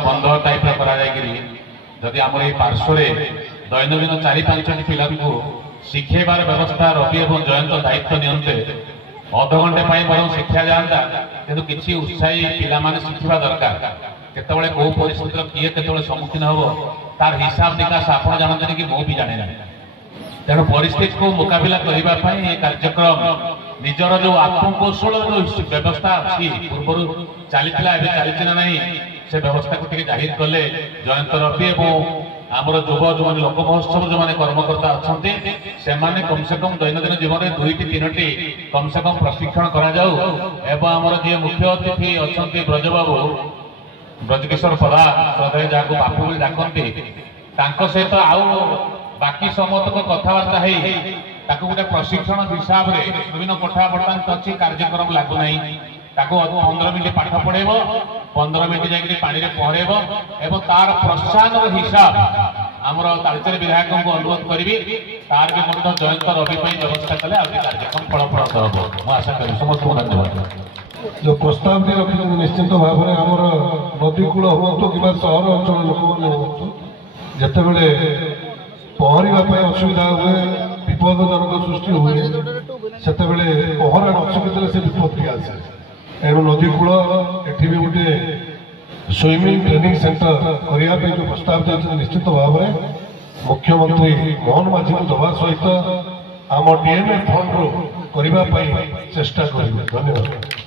बंध टाइप जदि आम पार्श्व दैनंदिन 4-5 पिला शिखेबार व्यवस्था रवि और जयंत दायित्व नियंते अध घंटे बर शिक्षा जाता कि किसी उत्साही पिला शिखा दरकार केतबले कौ परिस्थिति किए केतबले सम्मुखीन हम तार हिसाब निकास आप जानते कि मुझे जाने ना तेणु परिस्थिति को मुकाबला करने कार्यक्रम निजर जो आत्मकौशल जो व्यवस्था अच्छी पूर्व चली चली ना से व्यवस्था को जाहिर कले जयंत रवि और आमर युव जो लोक महोत्सव जो मैंने कर्मकर्ता अच्छा से कम से कम दैनंदिन जीवन में 2-3 कम से कम प्रशिक्षण करमर जी मुख्य अतिथि अच्छा ब्रजबाबू ब्रजकिशोर प्रधान श्रद्धेय जहाँ बापू भी डाकती सहित आउ बाकी समस्त कथबार्ता गोटे प्रशिक्षण हिसाब से विभिन्न कथा बर्तमान अच्छी कार्यक्रम लगुना 15 मिनट पाठ पढ़ेब 15 मिनट जाकि पानी में पहरेब एवं तार प्रोत्साहन हिसाब आमर तालचेर विधायक को अनुरोध करी तार भी जयंत रवि व्यवस्था कले कार्यक्रम फलप्रद हम मुझे आशा करी समस्त धन्यवाद। जो प्रस्ताव भी रखी निश्चित भाव में आमर नदीकूल हूँ कि सहर अंचल लोक मैंने हूँ जिते पहरवा असुविधा हुए विपदजनक सृष्टि हुए से पहरा नचुके से विपत्ति आसे एणु नदीकूल एटी भी गोटे स्विमिंग ट्रेनिंग सेंटर करने जो प्रस्ताव देते निश्चित भाव में मुख्यमंत्री मोहन माझी को दवा सहित आम डीएमएफ फंड करने चेष्टा करेंगे। धन्यवाद।